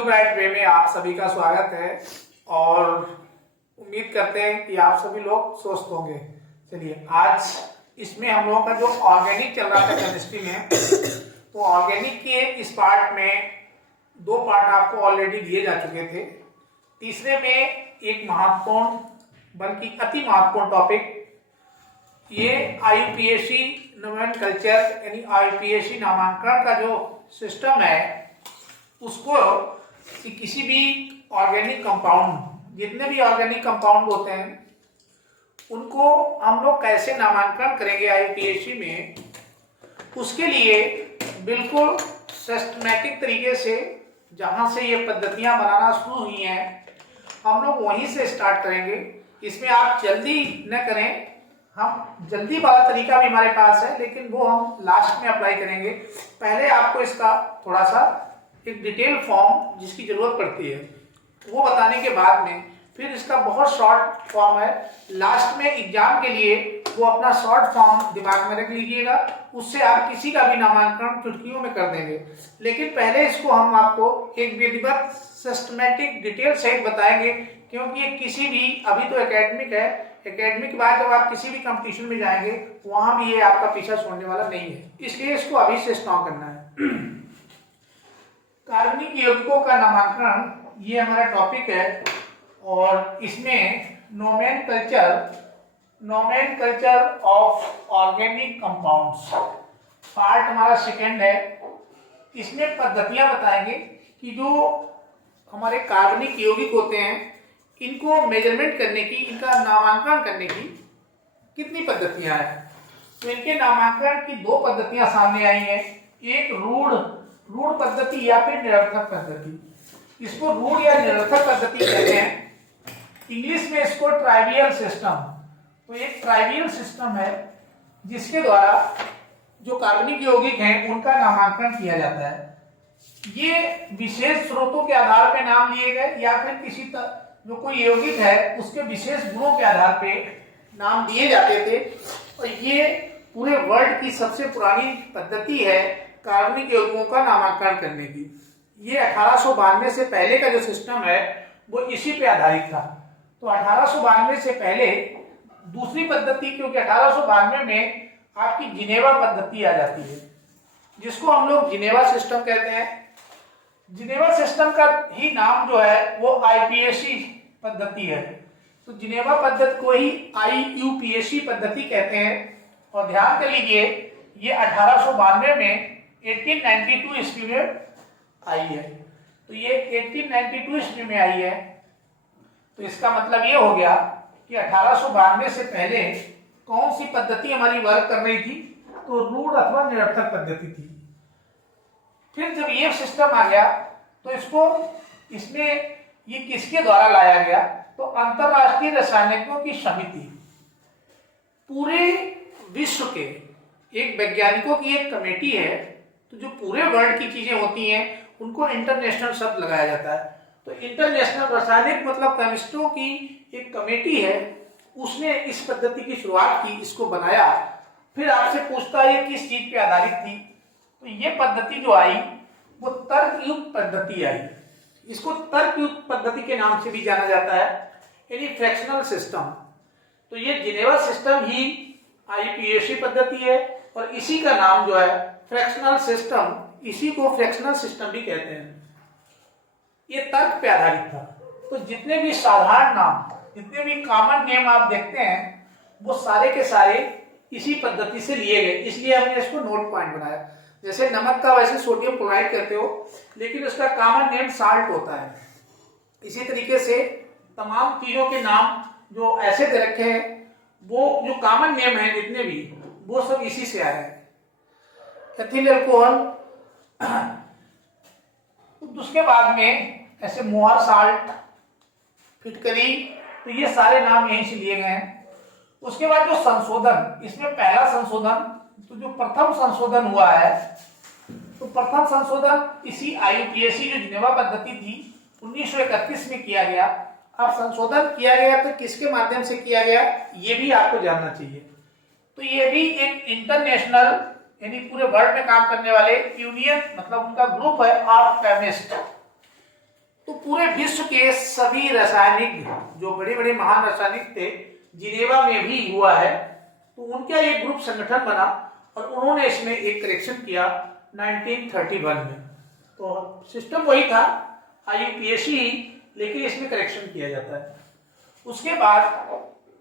Blue bright वे में आप सभी का स्वागत है और उम्मीद करते हैं कि आप सभी लोग स्वस्थ होंगे। चलिए, आज इसमें हम लोगों का जो ऑर्गेनिक चल रहा था केमिस्ट्री में, तो ऑर्गेनिक के इस पार्ट में दो पार्ट आपको ऑलरेडी दिए जा चुके थे। तीसरे में एक महत्वपूर्ण बल्कि अति महत्वपूर्ण टॉपिक, ये आईयूपीएसी नोमेनक्लेचर यानी आईयूपीएसी नामांकन का जो सिस्टम है, उसको किसी भी ऑर्गेनिक कंपाउंड, जितने भी ऑर्गेनिक कंपाउंड होते हैं, उनको हम लोग कैसे नामांकन करेंगे आईयूपीएसी में, उसके लिए बिल्कुल सिस्टमैटिक तरीके से जहां से ये पद्धतियां बनाना शुरू हुई हैं, हम लोग वहीं से स्टार्ट करेंगे। इसमें आप जल्दी न करें, हम जल्दी वाला तरीका भी हमारे पास है, लेकिन वो हम लास्ट में अप्लाई करेंगे। पहले आपको इसका थोड़ा सा एक डिटेल फॉर्म जिसकी जरूरत पड़ती है वो बताने के बाद में फिर इसका बहुत शॉर्ट फॉर्म है, लास्ट में एग्जाम के लिए वो अपना शॉर्ट फॉर्म दिमाग में रख लीजिएगा, उससे आप किसी का भी नामांकन चुटकियों में कर देंगे। लेकिन पहले इसको हम आपको एक विधिवत सिस्टमैटिक डिटेल सहित बताएंगे, क्योंकि ये किसी भी, अभी तो एकेडमिक है, एकेडमिक के बाद जब आप किसी भी कंपटीशन में जाएंगे वहां भी ये आपका पीछा छोड़ने वाला नहीं है, इसलिए इसको अभी से स्ट्रॉन्ग करना है। कार्बनिक यौगिकों का नामांकन ये हमारा टॉपिक है और इसमें nomenclature of organic compounds part हमारा सेकेंड है। इसमें पद्धतियां बताएंगे कि जो हमारे कार्बनिक यौगिक होते हैं, इनको मेजरमेंट करने की, इनका नामांकन करने की कितनी पद्धतियां हैं। तो इनके नामांकन की दो पद्धतियां सामने आई हैं, एक रूढ़ पद्धति या फिर निरर्थक पद्धति। इसको रूढ़ या निरर्थक पद्धति कहते हैं, इंग्लिश में इसको ट्राइवियल सिस्टम। तो एक ट्राइवियल सिस्टम है जिसके द्वारा जो कार्बनिक यौगिक हैं उनका नामांकन किया जाता है। ये विशेष स्रोतों के आधार पर नाम लिए गए या फिर किसी जो कोई यौगिक है उसके विशेष गुणों के आधार पे नाम दिए जाते थे। और ये पूरे वर्ल्ड की सबसे पुरानी पद्धति है कार्बनिक यौगिकों का नामांकन करने की। ये 1892 से पहले का जो सिस्टम है वो इसी पे आधारित था। तो 1892 से पहले दूसरी पद्धति, क्योंकि 1892 में आपकी जिनेवा पद्धति आ जाती है, जिसको हम लोग जिनेवा सिस्टम कहते हैं। जिनेवा सिस्टम का ही नाम जो है वो आईपीएसी पद्धति है। तो जिनेवा पद्धति को ही आईयूपीएसी पद्धति कहते हैं। और ध्यान कर लीजिए, ये 1892 में 1892 ईस्वी में आई है। तो ये 1892 ईस्वी में आई है, तो इसका मतलब ये हो गया कि 1892 से पहले कौन सी पद्धति हमारी वर्क कर रही थी, तो रूढ़ अथवा निरर्थक पद्धति थी। फिर जब ये सिस्टम आ गया तो इसमें ये किसके द्वारा लाया गया, तो अंतरराष्ट्रीय रासायनिकों की समिति, पूरे विश्व के एक वैज्ञानिकों की एक कमेटी है। तो जो पूरे वर्ल्ड की चीजें होती हैं उनको इंटरनेशनल शब्द लगाया जाता है। तो इंटरनेशनल रासायनिक मतलब केमिस्टों की एक कमेटी है, उसने इस पद्धति की शुरुआत की, इसको बनाया। फिर आपसे पूछता है ये किस चीज पे आधारित थी, तो ये पद्धति जो आई वो तर्कयुक्त पद्धति आई। इसको तर्कयुक्त पद्धति के नाम से भी जाना जाता है, यानी फ्रैक्शनल सिस्टम। तो ये जिनेवा सिस्टम ही आईयूपीएसी पद्धति है और इसी का नाम जो है फ्रैक्शनल सिस्टम, इसी को फ्रैक्शनल सिस्टम भी कहते हैं। ये तर्क पे आधारित था। तो जितने भी साधारण नाम, जितने भी कॉमन नेम आप देखते हैं, वो सारे के सारे इसी पद्धति से लिए गए, इसलिए हमने इसको नोट पॉइंट बनाया। जैसे नमक का वैसे सोडियम क्लोराइड कहते हो, लेकिन उसका कॉमन नेम साल्ट होता है। इसी तरीके से तमाम चीजों के नाम जो ऐसे दे रखे हैं, वो जो कॉमन नेम है जितने भी, वो सब इसी से आए हैं। एथिल अल्कोहल, उसके बाद में ऐसे मोहर साल्ट, फिटकरी, तो ये सारे नाम यहीं से लिए गए हैं। उसके बाद जो संशोधन, इसमें पहला संशोधन, तो जो प्रथम संशोधन हुआ है, तो प्रथम संशोधन इसी आईयूपीएसी जो जिनेवा पद्धति थी 1931 में किया गया। अब संशोधन किया गया तो किसके माध्यम से किया गया, ये भी आपको जानना चाहिए। तो ये भी एक इंटरनेशनल, यानी पूरे वर्ल्ड में काम करने वाले यूनियन, मतलब उनका ग्रुप है ऑफ केमिस्ट, तो पूरे विश्व के सभी रासायनिक जो बड़े बड़े महान रासायनिक थे जिनेवा में भी हुआ है, तो उनका एक ग्रुप संगठन बना और उन्होंने इसमें एक करेक्शन किया 1931 में। तो सिस्टम वही था IUPAC, लेकिन इसमें करेक्शन किया जाता है। उसके बाद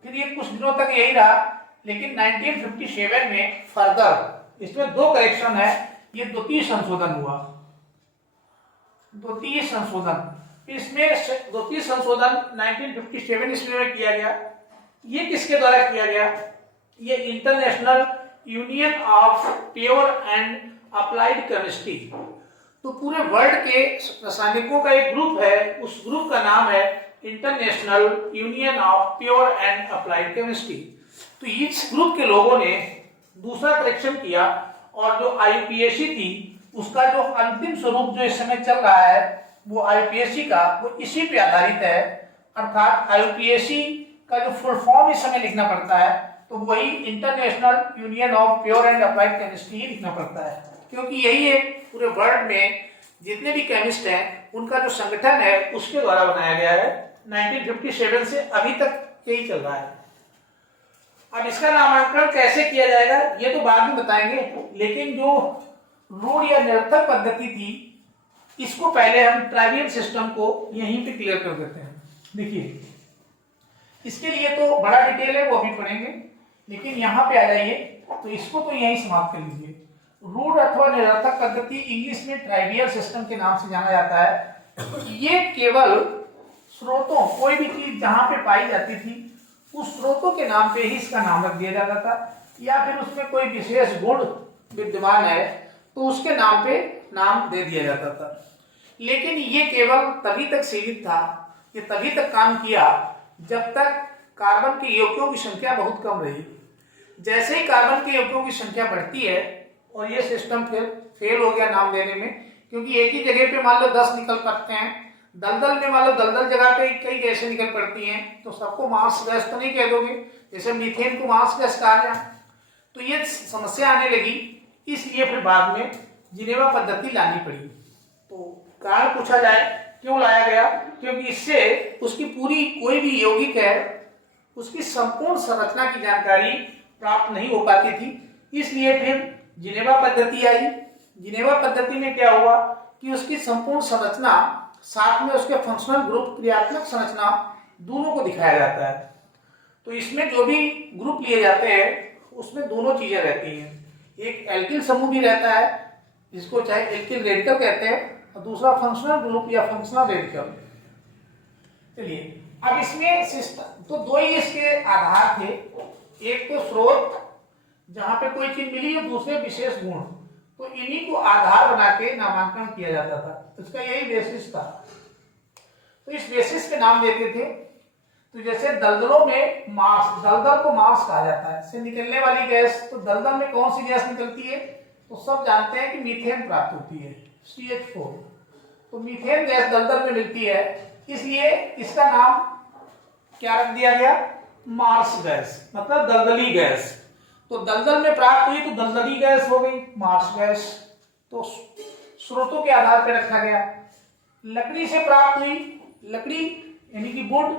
फिर ये कुछ दिनों तक यही रहा, लेकिन 1957 में फर्दर इसमें 2 करेक्शन है। ये द्वितीय संशोधन हुआ, द्वितीय संशोधन। इसमें द्वितीय संशोधन 1957 ईस्वी में किया गया। ये किसके द्वारा किया गया? ये international union of pure and applied chemistry, तो पूरे वर्ल्ड के रासायनिकों का एक ग्रुप है, उस ग्रुप का नाम है international union of pure and applied chemistry. तो इस ग्रुप के लोगों ने दूसरा करेक्शन किया और जो IUPAC थी उसका जो अंतिम स्वरूप जो इस समय चल रहा है वो IUPAC का वो इसी पे आधारित है। अर्थात IUPAC का जो फुल फॉर्म इस समय लिखना पड़ता है तो वही international union of pure and applied chemistry लिखना पड़ता है, क्योंकि यही है पूरे वर्ल्ड में जितने भी केमिस्ट हैं उनका जो संगठन है उसके द्वारा बनाया गया है। 1957 से अभी तक यही चल रहा है। अब इसका नामांकन कैसे किया जाएगा ये तो बाद में बताएंगे, लेकिन जो रूढ़ या निरर्थक पद्धति थी इसको पहले हम ट्राइवियल सिस्टम को यहीं पे क्लियर कर देते हैं। देखिए इसके लिए तो बड़ा डिटेल है, वो अभी पढ़ेंगे, लेकिन यहाँ पे आ जाइए तो इसको तो यहीं समाप्त कर लीजिए। रूढ़ अथवा निरर्थक पद्धति इंग्लिश में ट्राइवियल सिस्टम के नाम से जाना जाता है। ये केवल स्रोतों, कोई भी चीज जहां पे पाई जाती थी उस स्रोतों के नाम पे ही इसका नाम रख दिया जाता था, या फिर उसमें कोई विशेष गुण विद्यमान है तो उसके नाम पे नाम दे दिया जाता था। लेकिन ये केवल तभी तक सीमित था, ये तभी तक काम किया जब तक कार्बन के यौगिकों की संख्या बहुत कम रही। जैसे ही कार्बन के यौगिकों की संख्या बढ़ती है और ये सिस्टम फिर फेल हो गया नाम देने में, क्योंकि एक ही जगह पे मान लो 10 निकल पड़ते हैं, दलदल में मान लो दलदल जगह पे कई गैसें निकल पड़ती हैं, तो सबको मार्स गैस तो नहीं कह दोगे, जैसे मीथेन को मार्स गैस कहा जाए, तो ये समस्या आने लगी। इसलिए फिर बाद में जिनेवा पद्धति लानी पड़ी। तो कारण पूछा जाए क्यों लाया गया, क्योंकि इससे उसकी पूरी कोई भी यौगिक है उसकी संपूर्ण संरचना की जानकारी प्राप्त नहीं हो पाती थी, इसलिए फिर जिनेवा पद्धति आई। जिनेवा पद्धति में क्या हुआ कि उसकी संपूर्ण संरचना साथ में उसके फंक्शनल ग्रुप, क्रियात्मक संरचना दोनों को दिखाया जाता है। तो इसमें जो भी ग्रुप लिए जाते हैं उसमें दोनों चीजें रहती हैं, एक एल्किल समूह भी रहता है जिसको चाहे एल्किल रेडिकल कहते हैं, और दूसरा फंक्शनल ग्रुप या फंक्शनल रेडिकल। चलिए अब इसमें सिस्टम तो 2 ही इसके आधार थे, एक तो स्रोत जहां पे कोई चीज मिली और दूसरे विशेष गुण, तो इन्हीं को आधार बना के नामांकन किया जाता था। इसका यही बेसिस था, तो इस बेसिस पे नाम देते थे। तो जैसे दलदलों में मार्स, दलदल को मार्स कहा जाता है, इससे निकलने वाली गैस, तो दलदल में कौन सी गैस निकलती है तो सब जानते हैं कि मीथेन प्राप्त होती है, CH4। तो मीथेन गैस दलदल में मिलती है, इसलिए इसका नाम क्या रख दिया गया, मार्स गैस, मतलब दलदली गैस। तो दलदल में प्राप्त हुई तो दलदली गैस हो गई, मार्स गैस। तो स्रोतों के आधार पर रखा गया। लकड़ी से प्राप्त हुई, लकड़ी यानी कि वुड,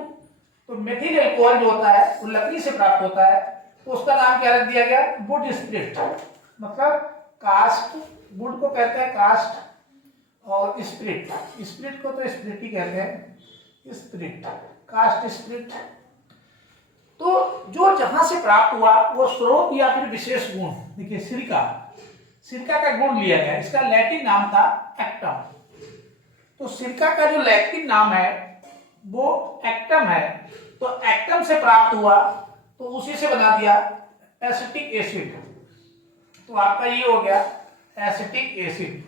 तो मेथिल अल्कोहल जो होता है वो लकड़ी से प्राप्त होता है, तो उसका नाम क्या रख दिया गया, वुड स्प्रिट, मतलब कास्ट। वुड को कहते हैं कास्ट, और स्प्रिट, स्प्रिट को तो स्प्रिट ही कहते हैं, स्प्रिट, कास्ट स्प्रिट। तो जो जहां से प्राप्त हुआ वो स्रोत या फिर विशेष गुण, देखिए सिरका, सिरका का गुण लिया गया, इसका लैटिन नाम था एक्टम। तो सिरका का जो लैटिन नाम है वो एक्टम है, तो एक्टम से प्राप्त हुआ तो उसी से बना दिया एसिटिक एसिड। तो आपका ये हो गया एसिटिक एसिड,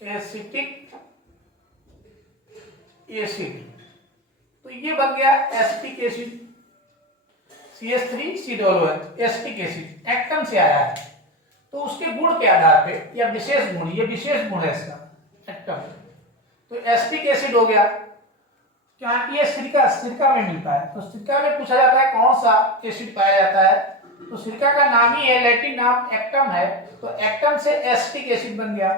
एसिटिक एसिड। तो ये बन गया acetic acid, CH3COOH, acetic acid एक्टम से आया है। तो उसके गुण के आधार पे या विशेष गुण, ये विशेष गुण है इसका एक्टम, तो एसिटिक एसिड हो गया। क्या ये सिरका, सिरका में मिलता है, तो सिरका में पूछा जाता है कौन सा एसिड पाया जाता है, तो सिरका का नाम ही है, लैटिन नाम एक्टम है, तो एक्टम से एसिटिक एसिड बन गया।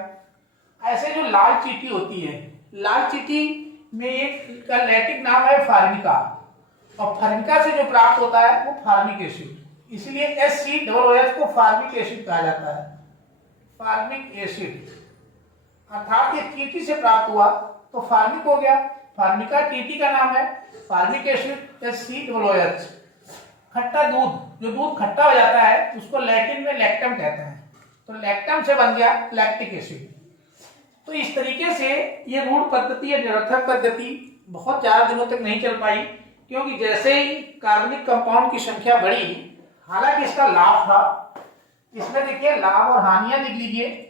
ऐसे जो लाल चींटी होती है, लाल चींटी में एक का लैटिन नाम है फार्मिका, और फार्मिका से जो प्राप्त होता है वो फार्मिक एसिड, इसलिए HCOOH को फार्मिक एसिड कहा जाता है। फार्मिक एसिड अर्थात ये चींटी से प्राप्त हुआ तो फार्मिक हो गया, फार्मिका चींटी का नाम है, फार्मिक एसिड HCOOH। खट्टा दूध, जो दूध खट्टा हो जाता है उसको लैटिन में लैक्टम कहते हैं, तो लैक्टम से बन गया लैक्टिक एसिड। तो इस तरीके से ये रूढ़ पद्धति या निरर्थक पद्धति बहुत ज्यादा दिनों तक नहीं चल पाई, क्योंकि जैसे ही कार्बनिक कंपाउंड की संख्या बढ़ी, हालांकि इसका लाभ था, इसमें देखिए लाभ और हानियां लिख लीजिए।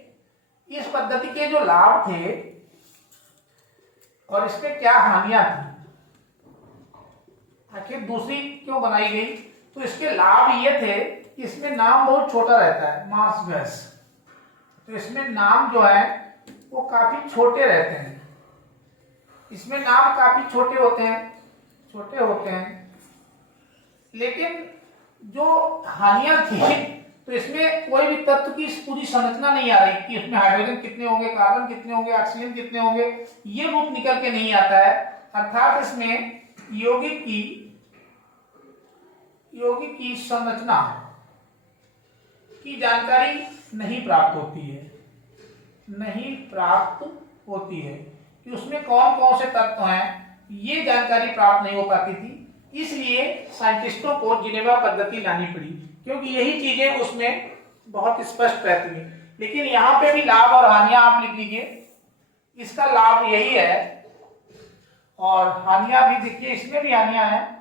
इस पद्धति के जो लाभ थे और इसमें क्या हानियां थी, आखिर दूसरी क्यों बनाई गई, तो इसके लाभ ये थे कि इसमें नाम बहुत छोटा रहता है, मास गैस, तो इसमें नाम जो है वो काफी छोटे रहते हैं, इसमें नाम काफी छोटे होते हैं। लेकिन जो हानियां थी, तो इसमें कोई भी तत्व की पूरी संरचना नहीं आ रही कि इसमें हाइड्रोजन कितने होंगे, कार्बन कितने होंगे, ऑक्सीजन कितने होंगे, ये रूप निकल के नहीं आता है। अर्थात इसमें यौगिक की संरचना की जानकारी नहीं प्राप्त होती है कि उसमें कौन कौन से तत्व हैं, ये जानकारी प्राप्त नहीं हो पाती थी। इसलिए साइंटिस्टों को जिनेवा पद्धति लानी पड़ी, क्योंकि यही चीजें उसमें बहुत स्पष्ट रहती हैं। लेकिन यहाँ पे भी लाभ और हानियां आप लिख लीजिए। इसका लाभ यही है और हानियां भी देखिए, इसमें भी हानियां हैं।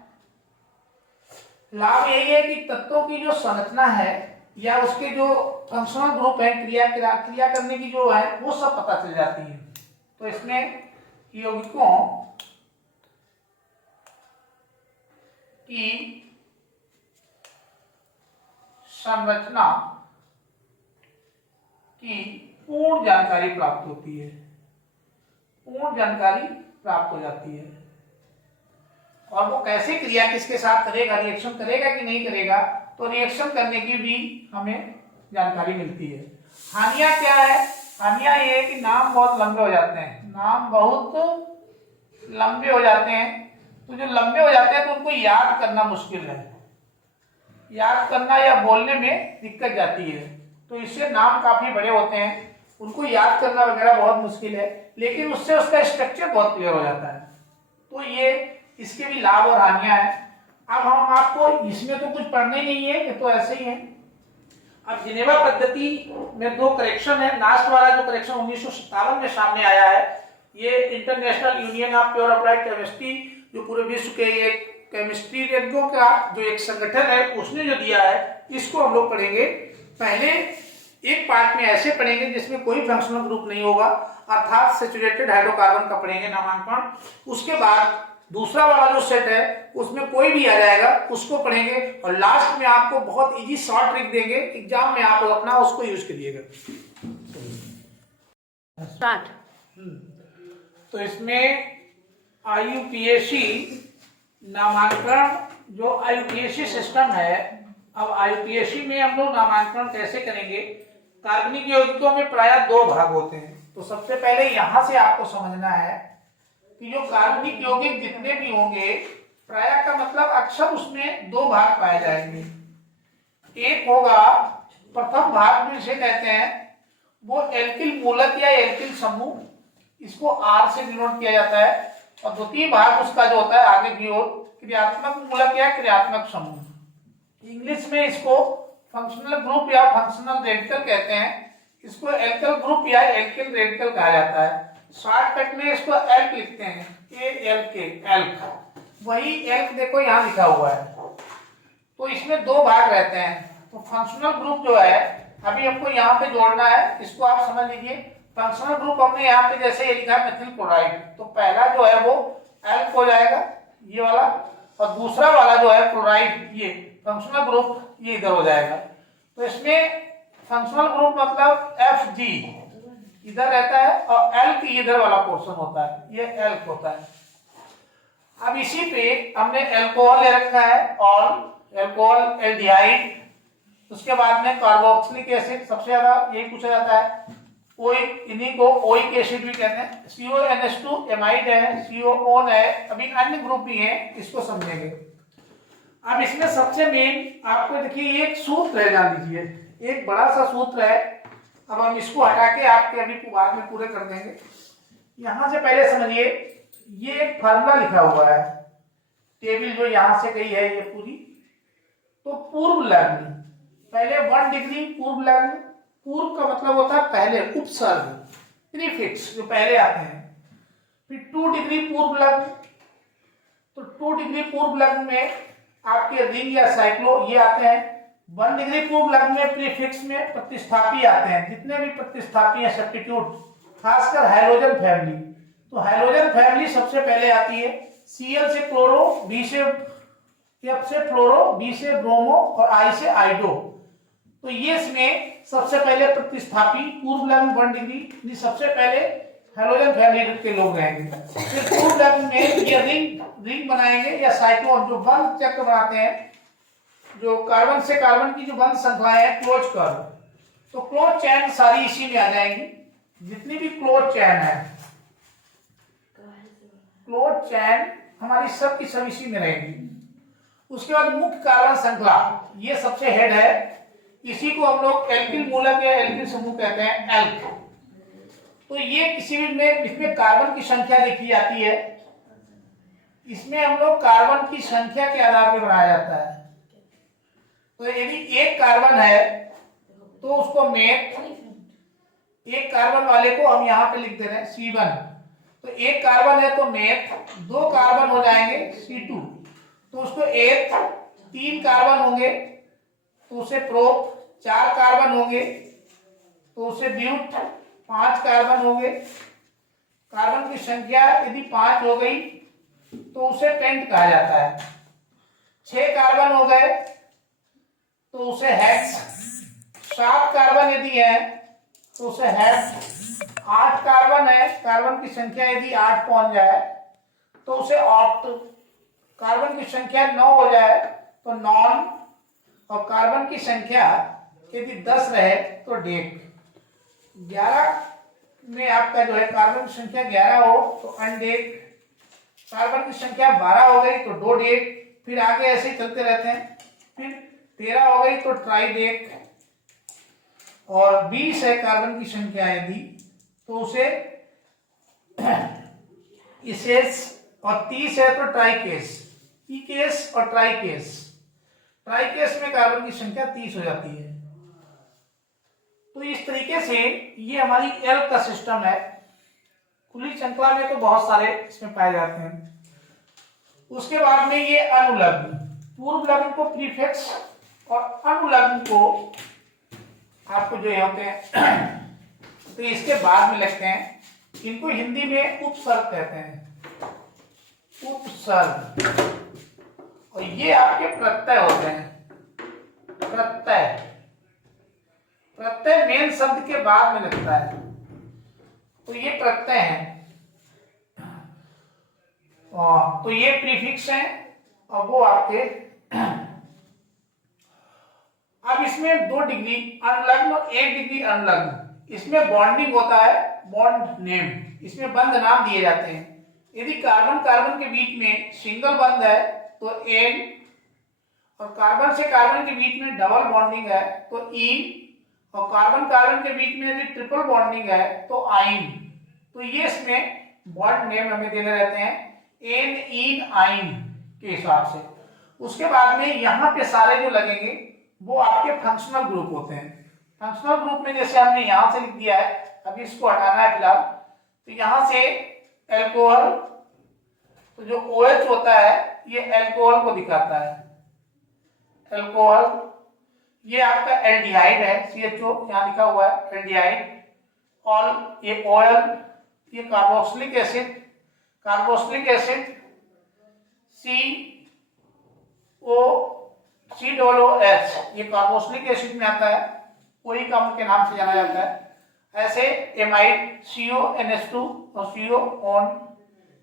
लाभ यही है कि तत्वों की जो संरचना है या उसके जो फंक्शनल ग्रुप है, क्रिया करने की जो है, वो सब पता चल जाती है। तो इसमें यौगिकों की संरचना की पूर्ण जानकारी प्राप्त होती है, पूर्ण जानकारी प्राप्त हो जाती है। और वो कैसे क्रिया किसके साथ करेगा, रिएक्शन करेगा कि नहीं करेगा, तो रिएक्शन करने की भी हमें जानकारी मिलती है। हानियां क्या है, हानियां ये है कि नाम बहुत लंबे हो जाते हैं, तो जो लंबे हो जाते हैं तो उनको याद करना मुश्किल है, याद करना या बोलने में दिक्कत जाती है, तो इससे नाम काफी बड़े होते हैं, उनको याद करना वगैरह बहुत मुश्किल है, लेकिन उससे उसका स्ट्रक्चर बहुत क्लियर हो जाता है। तो ये इसके भी लाभ और हानियां हैं। अब हम आपको इसमें तो कुछ पढ़ना ही नहीं है, ये तो ऐसे ही है। अब जिनेवा पद्धति में दो करेक्शन है। लास्ट वाला जो करेक्शन 1957 में सामने आया है, ये international union of pure applied chemistry, जो पूरे विश्व के एक केमिस्ट्री विज्ञों का जो एक संगठन है, उसने जो दिया है, इसको हम लोग पढ़ेंगे। पहले एक पार्ट में ऐसे पढ़ेंगे जिसमें कोई फंक्शनल ग्रुप नहीं होगा, अर्थात सैचुरेटेड हाइड्रोकार्बन का पढ़ेंगे नामांकन। उसके बाद दूसरा वाला जो सेट है उसमें कोई भी आ जाएगा, उसको पढ़ेंगे, और लास्ट में आपको बहुत इजी शॉर्ट ट्रिक देंगे, एग्जाम में आप अपना उसको यूज करिएगा। स्टार्ट। तो इसमें IUPAC नामांकन, जो IUPAC सिस्टम है, अब IUPAC में हम लोग नामांकन कैसे करेंगे। कार्बनिक यौगिकों में प्रायः दो भाग होते हैं, तो सबसे पहले यहां से आपको समझना है कि जो कार्बनिक यौगिक जितने भी होंगे, प्रायः का मतलब अक्सर उसमें दो भाग पाए जाएंगे। एक होगा, प्रथम भाग में इसे कहते हैं वो एल्किल मूलक या एल्किल समूह, इसको R से डिनोट किया जाता है, और द्वितीय भाग उसका जो होता है आगे की ओर, क्रियात्मक मूलक या क्रियात्मक समूह। इंग्लिश में इसको फंक्शनल ग्रुप या फंक्शनल रेडिकल कहते हैं, इसको एल्किल ग्रुप या एल्किल रेडिकल कहा जाता है। शॉर्टकट में इसको एल्क लिखते हैं, ALK, एल्क। वही एल्क देखो यहाँ लिखा हुआ है। तो इसमें दो भाग रहते हैं। तो फंक्शनल ग्रुप जो है, अभी हमको यहाँ पे जोड़ना है, इसको आप समझ लीजिए। फंक्शनल ग्रुप हमने यहाँ पे जैसे ये लिखा है मेथिल क्लोराइड, तो पहला जो है वो एल्क हो जाएगा, ये वाला, और दूसरा वाला जो है क्लोराइड, ये फंक्शनल ग्रुप ये इधर हो जाएगा। तो इसमें फंक्शनल ग्रुप मतलब FG इधर रहता है और एल्क इधर वाला पोर्शन होता है, ये एल्क होता है। अब इसी पे हमने एल्कोहल ले रखा है, और एल्कोहल, एल्डिहाइड, उसके बाद में कार्बोक्सिलिक एसिड, सबसे ज्यादा यही पूछा जाता है। इन्हीं को ओइक एसिड भी कहते हैं। CONH2 एमाइड है, COON है, अभी अन्य ग्रुप भी हैं, इसको समझेंगे। अब इसमें सबसे मेन आपको देखिए एक सूत्र है, जान लीजिए, एक बड़ा सा सूत्र है। अब हम इसको हटा के आपके अभी बाद में पूरे कर देंगे। यहां से पहले समझिए, ये एक फार्मूला लिखा हुआ है, टेबल जो यहां से गई है ये पूरी। तो पूर्व लग्न, पहले 1 डिग्री पूर्व लग्न, पूर्व का मतलब होता है पहले, उपसर्ग, प्रीफिक्स जो पहले आते हैं। फिर 2 डिग्री पूर्व लग्न, तो 2 डिग्री पूर्व लग्न में आपके रिंग या साइक्लो ये आते हैं। 1 डिग्री पूर्व लग्न में प्रीफिक्स में प्रतिस्थापी आते हैं, जितने भी प्रतिस्थापी हैं सब्स्टिट्यूट, खासकर हाइड्रोजन फैमिली। तो हाइड्रोजन फैमिली सबसे पहले आती है। Cl से क्लोरो, B से F से फ्लोरो, B से ब्रोमो और I से आइडो। तो ये इसमें सबसे पहले प्रतिस्थापी पूर्व लग्न 1 डिग्री, सबसे पहले हाइड्रोजन फैमिली के लोग रहेंगे। फिर पूर्व लग्न में ये रिंग बनाएंगे या साइक्लोन, जो बंध चक्र बनाते हैं, जो कार्बन से कार्बन की जो बंध श्रृंखलाएं हैं, क्लोज कर्व। तो क्लोज चैन सारी इसी में आ जाएंगी, जितनी भी क्लोज चैन है, क्लोज चैन हमारी सब की सब इसी में रहेगी। उसके बाद मुख्य कार्बन श्रृंखला, ये सबसे हेड है, इसी को हम लोग एल्किल मूलक या एल्किल समूह कहते हैं, एल्क। तो ये किसी भी में इसमें कार्बन की संख्या लिखी जाती है, इसमें हम लोग कार्बन की संख्या के आधार पर बनाया जाता है। तो यदि एक कार्बन है तो उसको मेथ, एक कार्बन वाले को हम यहाँ पे लिख दे रहे हैं C1, तो एक कार्बन है तो मेथ, 2 कार्बन हो जाएंगे C2, तो उसको एथ, 3 कार्बन होंगे तो उसे प्रोप, 4 कार्बन होंगे तो उसे ब्यूट, 5 कार्बन होंगे। कार्बन की संख्या यदि 5 हो गई तो उसे पेंट कहा जाता है। 6 कार्बन हो गए तो उसे हेक्स, 7 कार्बन यदि है तो उसे हेक्स, 8 कार्बन है, कार्बन की संख्या यदि 8 पहुंच जाए तो उसे ऑक्ट, कार्बन की संख्या 9 हो जाए तो नॉन, और कार्बन की संख्या यदि 10 रहे तो डेक। 11 में आपका जो है कार्बन की संख्या 11 हो तो अनडेक, कार्बन की संख्या 12 हो गई तो डो डेक, फिर आगे ऐसे ही चलते रहते हैं। फिर 13 हो गई तो ट्राइडेक, और 20 है कार्बन की संख्या यदि तो उसे इसेस, और 30 है तो ट्राइकेस, इकेस और ट्राइकेस। ट्राइकेस में कार्बन की संख्या 30 हो जाती है। तो इस तरीके से ये हमारी एल्क का सिस्टम है। खुली श्रृंखला में तो बहुत सारे इसमें पाए जाते हैं। उसके बाद में ये अनुलग्न, पूर्व लग्न को प्रीफिक्स और अनुलग्न को आपको जो होते हैं तो इसके बाद में लिखते हैं, इनको हिंदी में उपसर्ग कहते हैं, उपसर्ग। और ये आपके प्रत्यय होते हैं, प्रत्यय, प्रत्यय मेन शब्द के बाद में लगता है, तो ये प्रत्यय है। तो ये प्रीफिक्स हैं और वो आपके। अब इसमें 2 डिग्री अनुलग्न और 1 डिग्री अनुलग्न, इसमें बॉन्डिंग होता है, बॉन्ड नेम, इसमें बंध नाम दिए जाते हैं। यदि कार्बन कार्बन के बीच में सिंगल बंध है तो एन, और कार्बन से कार्बन के बीच में डबल बॉन्डिंग है तो इन, और कार्बन कार्बन के बीच में यदि ट्रिपल बॉन्डिंग है तो आइन। तो ये इसमें बॉन्ड नेम हमें देने रहते हैं एन, इन, आइन के हिसाब से। उसके बाद में यहाँ पे सारे जो लगेंगे वो आपके फंक्शनल ग्रुप होते हैं। फंक्शनल ग्रुप में जैसे हमने यहाँ से लिख दिया है, अभी इसको हटाना है फिलहाल, तो यहाँ से एल्कोहल, तो जो OH होता है ये एल्कोहल को दिखाता है, एल्कोहल। ये आपका एल्डिहाइड है, CHO यहाँ लिखा हुआ है एल्डिहाइड। ऑल, ये ऑयल, ये carboxylic acid, carboxylic acid, COCOH, ये कार्बोक्सिलिक एसिड में आता है, कोई कम के नाम से जाना जाता है। ऐसे एमाइड, CONH2 और COON,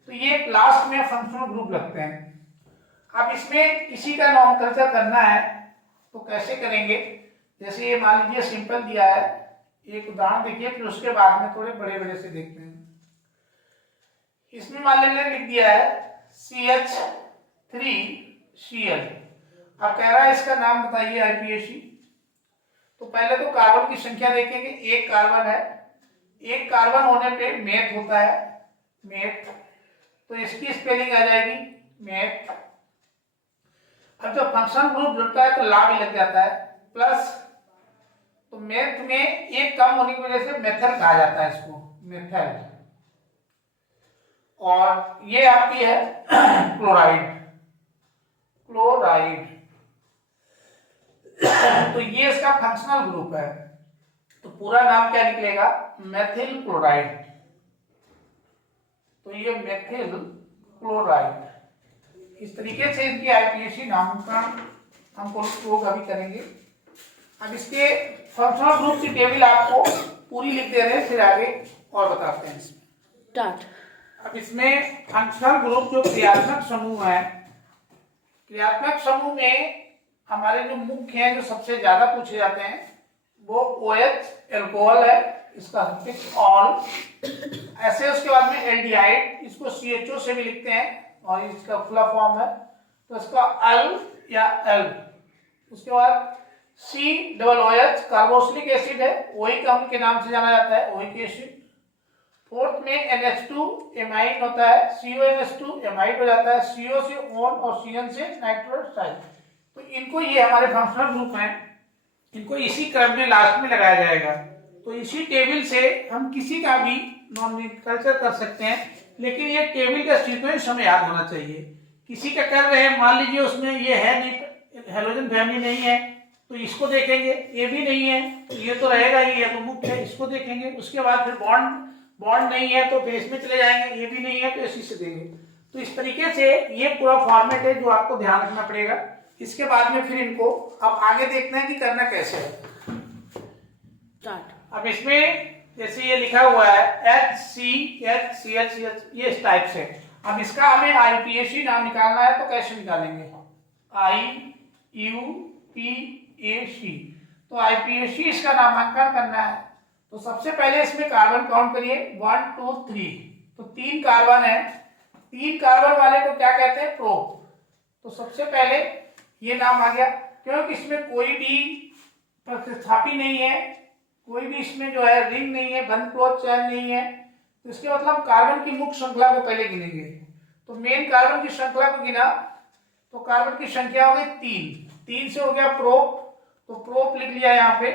तो ये लास्ट में फंक्शनल ग्रुप लगते हैं। अब इसमें किसी का नॉमेनक्लेचर करना है तो कैसे करेंगे, जैसे ये मान लीजिए सिंपल दिया है एक उदाहरण देखिए, फिर उसके बाद में थोड़े बड़े बड़े से देखते हैं। इसमें मान लीजिए लिख दिया है CH3Cl। अब कह रहा है इसका नाम बताइए IPAC। तो पहले तो कार्बन की संख्या देखेंगे, एक कार्बन है, एक कार्बन होने पे मेथ होता है, मेथ, तो इसकी स्पेलिंग आ जाएगी मेथ। अब जब फंक्शन ग्रुप जुड़ता है तो ला भी लग जाता है, प्लस, तो मेथ में एक कम होने की वजह से मेथल कहा जाता है इसको, मेथल। और ये आपकी है क्लोराइड, क्लोराइड। तो ये इसका फंक्शनल ग्रुप है, तो पूरा नाम क्या निकलेगा, मेथिल क्लोराइड। तो ये मेथिल क्लोराइड, इस तरीके से इनकी IPAC नामकरण हम लोग अभी करेंगे। अब इसके फंक्शनल ग्रुप की टेबल आपको पूरी लिख दे रहे हैं, फिर आगे और बताते हैं इसमें। स्टार्ट। अब इसमें फंक्शनल ग्रुप जो क्रियात्मक समूह है, क्रियात्मक समूह में हमारे जो मुख्य हैं, जो सबसे ज्यादा पूछे जाते हैं, वो OH एल्कोहल है, इसका सफिक्स ऑल। ऐसे उसके बाद में एल्डिहाइड, इसको CHO से भी लिखते हैं और इसका खुला फॉर्म है, तो इसका अल या एल। उसके बाद COOH कार्बोक्सिलिक एसिड है, ओइक अम्ल के नाम से जाना जाता है, ओइक एसिड। फोर्थ में NH2 एमाइड होता है, CONH2 एमाइड हो जाता है, CO से ओन और CN से नाइट्रोसाइड। तो इनको, ये हमारे फंक्शनल ग्रुप हैं, इनको इसी क्रम में लास्ट में लगाया जाएगा। तो इसी टेबल से हम किसी का भी नॉमेनक्लेचर कर सकते हैं, लेकिन ये टेबल का सीक्वेंस हमें याद होना चाहिए। किसी का कर रहे हैं, मान लीजिए उसमें ये है नहीं, हेलोजन फैमिली नहीं है, तो इसको देखेंगे, ये भी नहीं है तो ये तो रहेगा ही, ये तो मुख्य है, इसको देखेंगे। उसके बाद फिर बॉन्ड नहीं है तो फिर इसमें चले जाएंगे, ये भी नहीं है तो इसी से देंगे। तो इस तरीके से ये पूरा फॉर्मेट है जो आपको ध्यान रखना पड़ेगा। इसके बाद में फिर इनको अब आगे देखना है कि करना कैसे है। अब इसमें जैसे ये लिखा हुआ है HCHCHCH, ये इस टाइप से। अब इसका हमें IPAC नाम निकालना है, तो कैसे निकालेंगे, IUPAC। तो IPAC इसका नामांकन करना है, तो सबसे पहले इसमें कार्बन काउंट करिए, 1 2 3। तो 3 कार्बन है, 3 कार्बन वाले को क्या कहते हैं, प्रोप। तो सबसे पहले ये नाम आ गया, क्योंकि इसमें कोई भी प्रतिस्थापी नहीं है, कोई भी इसमें जो है रिंग नहीं है, बंद क्लोज चैन नहीं है, तो इसके मतलब कार्बन की मुख्य श्रृंखला को पहले गिनेंगे। तो मेन कार्बन की श्रृंखला को गिना, तो कार्बन की संख्या हो गई 3 से हो गया प्रोप, तो प्रोप लिख लिया यहाँ पे,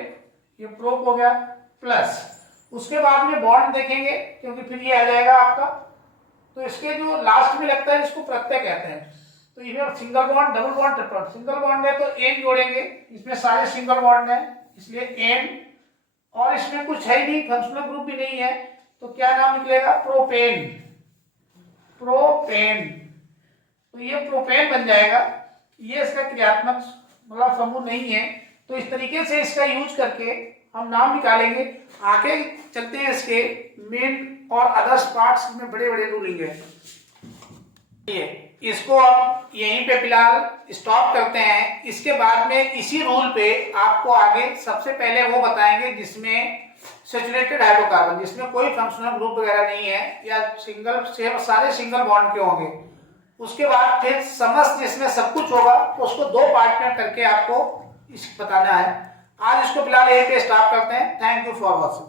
ये प्रोप हो गया, प्लस उसके बाद में बॉन्ड देखेंगे, क्योंकि फिर ये आ जाएगा आपका। तो इसके जो लास्ट में लगता है इसको प्रत्यय कहते हैं। तो इसमें single bond, double bond, triple. Single bond है तो एन जोड़ेंगे, इसमें सारे सिंगल बॉन्ड है, इसलिए एन। और इसमें कुछ है ही नहीं, फंक्शनल ग्रुप भी नहीं है, तो क्या नाम निकलेगा, प्रोपेन, प्रोपेन। तो ये प्रोपेन बन जाएगा। ये इसका क्रियात्मक मतलब समूह नहीं है। तो इस तरीके से इसका यूज करके हम नाम निकालेंगे। आगे चलते हैं, इसके मेन और अदर्स पार्ट्स में बड़े बड़े रूलिंग है। इसको हम यहीं पे फिलहाल स्टॉप करते हैं। इसके बाद में इसी रूल पे आपको आगे सबसे पहले वो बताएंगे जिसमें सैचुरेटेड हाइड्रोकार्बन, जिसमें कोई फंक्शनल ग्रुप वगैरह नहीं है, या सिंगल से सारे सिंगल बॉन्ड के होंगे। उसके बाद फिर समस्त जिसमें सब कुछ होगा, तो उसको 2 पार्ट में करके आपको बताना है। आज इसको फिलहाल यहीं पे स्टॉप करते हैं। Thank you for watching.